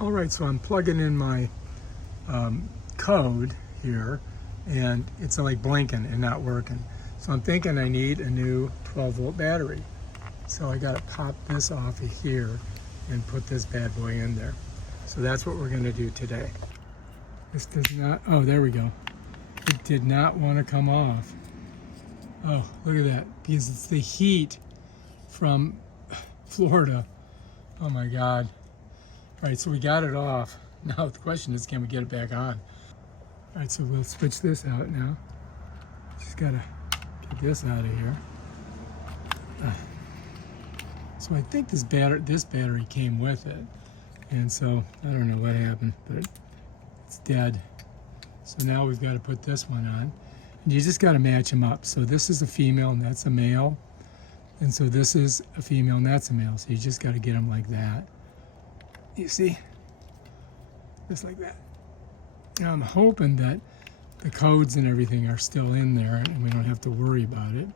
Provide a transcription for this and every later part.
All right, so I'm plugging in my code here, and it's like blinking and not working. So I'm thinking I need a new 12-volt battery. So I got to pop this off of here and put this bad boy in there. So that's what we're going to do today. This does not, oh, there we go. It did not want to come off. Oh, look at that, because it's the heat from Florida. Oh my God. All right, so we got it off. Now the question is, can we get it back on? All right, so we'll switch this out now. Just gotta get this out of here. So I think this battery came with it. And so I don't know what happened, but it's dead. So now we've got to put this one on. And you just got to match them up. So this is a female and that's a male. And so this is a female and that's a male. So you just got to get them like that. You see? Just like that. Now I'm hoping that the codes and everything are still in there and we don't have to worry about it.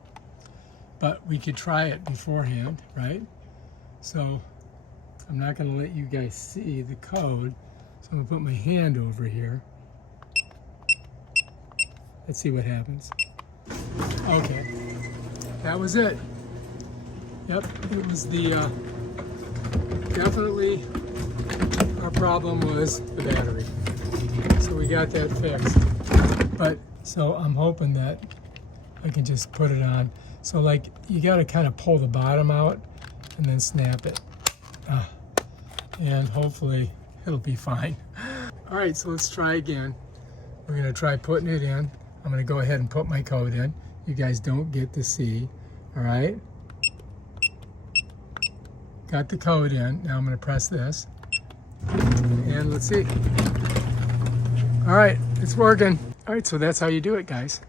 But we could try it beforehand, right? So I'm not going to let you guys see the code. So I'm going to put my hand over here. Let's see what happens. Okay, that was it. Yep, it was the, definitely our problem was the battery. So we got that fixed. But, so I'm hoping that I can just put it on. So like, you gotta kind of pull the bottom out and then snap it. And hopefully it'll be fine. All right, so let's try again. We're gonna try putting it in. I'm gonna go ahead and put my code in. You guys don't get to see, all right? Got the code in. Now I'm gonna press this. And let's see. All right, it's working. All right, so that's how you do it, guys.